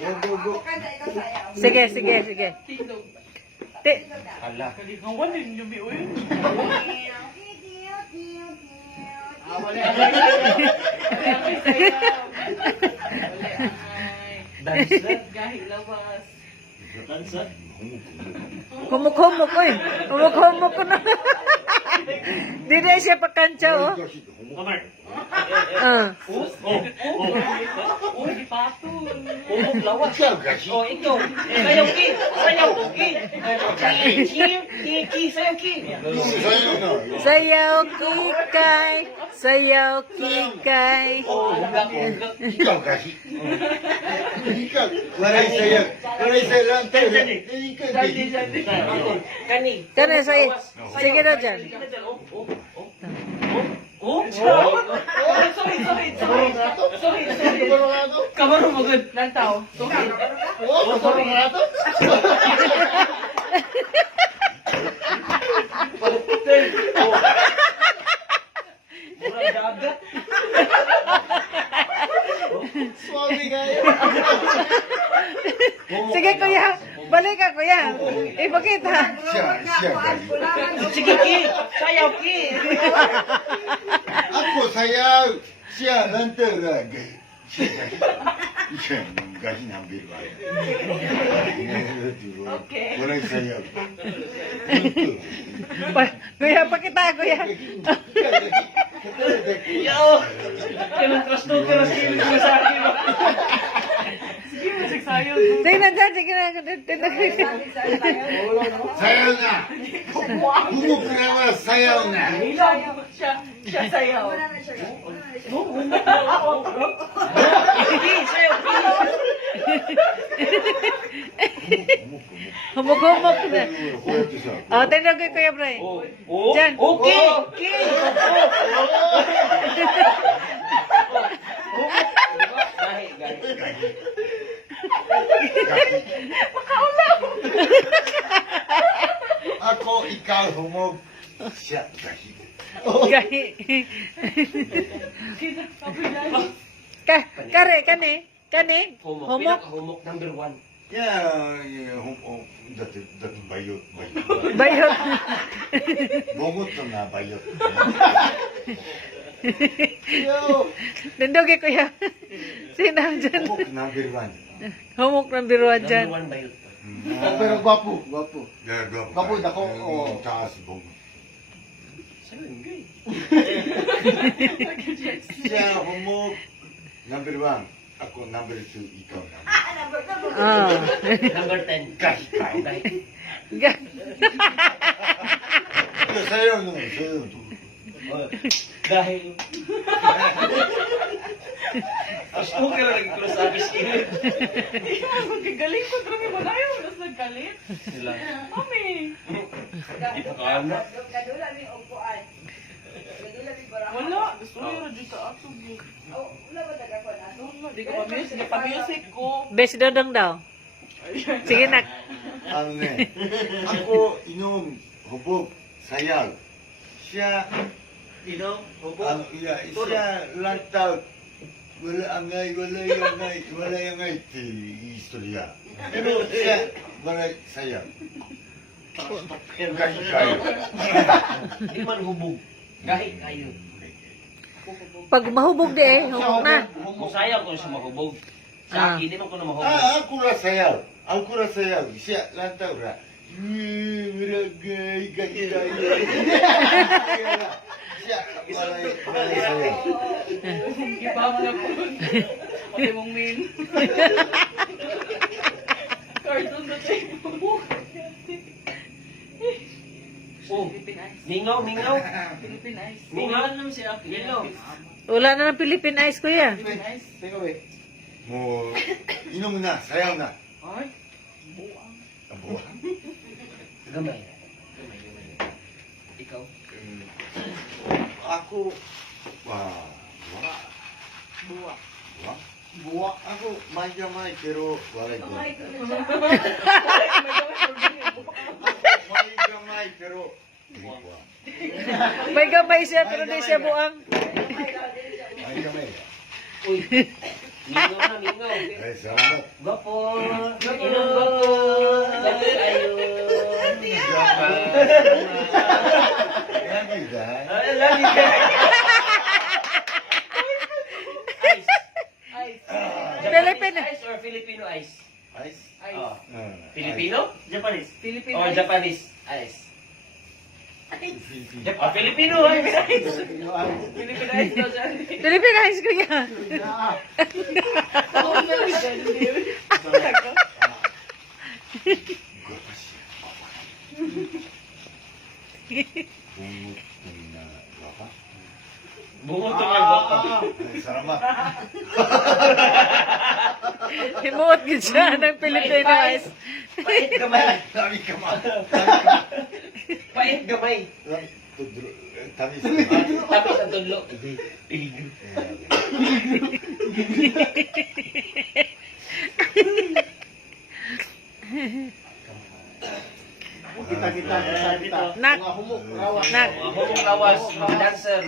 Go. Sige. Hala. Kaligawan din yung biuy. Dancer. Gahit lawas. Dancer. Humuk-humuk ko eh. Humuk-humuk ko na. Di na siya pagkantsa, oh. Kamar. Di patol. Lawak. Oh, ikaw. Sayaw ki. Sayaw ki. Sayaw kikay. Ikaw kasi. Waray sayo lang tayo. Kani. Kani, sige. Sige na dyan. Sorry. Kamaro mo good. Lantaw. Sorry. Sige, kuya. Balik ka, kuya. Ipakita. Siya kasi. Sige ki. Sayaw ki. Ako sayaw. Siya lang talaga. Siya kasi nambir ba? Okay. Waray sayaw. Kuya, pakita, kuya. Yo. Kailan trust to pero sino sa akin. Sige, masagsayo. Sige na dyan, sige na. Sayaw na. Humuk naman sayaw na. Siya sayaw. Ki, sayaw ki. Humuk-humuk na. Oh, tinag ko, kuya, Bray. Diyan. Okay. Ki. Ako, ikaw, humog. Siya kasi. Gahi. Kani. Humuk. Humok number 1. Yeah, humog. Dati bayot. Bayot. Bungot na bayot. Tindog ko, kuya. Sino dyan? Humog number 1. Humuk ng biruan dyan. Number 1 bayot. Pero gwapo. Kapo, dako, oo. Taas bungot. Sanggay. Siya, humog. Number 1. Ako, number 2. Ikaw, number Ah. Number 10. Kasi ikaw. Dahil. Sayaw no. Dahil. Gusto ko lang nag-cross-service kinit. Magagaling ko trami mo na yun. Mas naggalit. Sila. Mami. Kano? Wala. Gusto ko yung radyo sa ato. Di ka pa-music. Di pa-music ko. Best dodong daw. Sige na. Ano na ako, inom, hubog, sayaw. Siya, Ino? ano, siya, lantaw. Wala angay, iti istorya. Pero siya, wala sayaw. Kasi kayo. Di man hubog. Kahit kayo. Pag mahubog di eh, humuk na. Musayaw ko sa mahubog. Sa Ah. akin, di man ko na mahubog. Ako ra sayaw. Siya, lantaw ra. Miragay, gay. Siya, wala sayaw. Gipam na po. Pati mong min. Cartoon na tayo. Oh, mingaw. Philippine Ice. Mingaw naman siya. Yellow. Wala na ng Philippine Ice, kuya. Take away. Mo, inom na, sayaw na. Ay. Abuha. Gamay. Ikaw? Ako, Buwa. Ako, may pero wala ko. May gamay, pero hindi ko. May gamay siya, pero di siya buang. May gamay. Uy. Mingaw na, mingaw. Ay, salamat. Gwapo. Inom gwapo. Lagi kayo. Lagi dahil. Lagi kayo. Ice. Ice. Filipino. Japanese ice or Filipino ice? Ice? Oh. Ah, Filipino? Japanese. Filipino or Japanese ice? Filipino ice. Filipino ice daw siya. Pilipinas ko yan. Bungot na baka. Bungot to may baka. Ay, salamat. Himuot gid siya ng Pilipinas. Pait gamay. Dami ka ma. Pait gamay. Tamis. Tapos ang tudlo. Piligro. Kita. Nak. Mga humok, rawas. Nak. Mga humong lawas, mga dancer.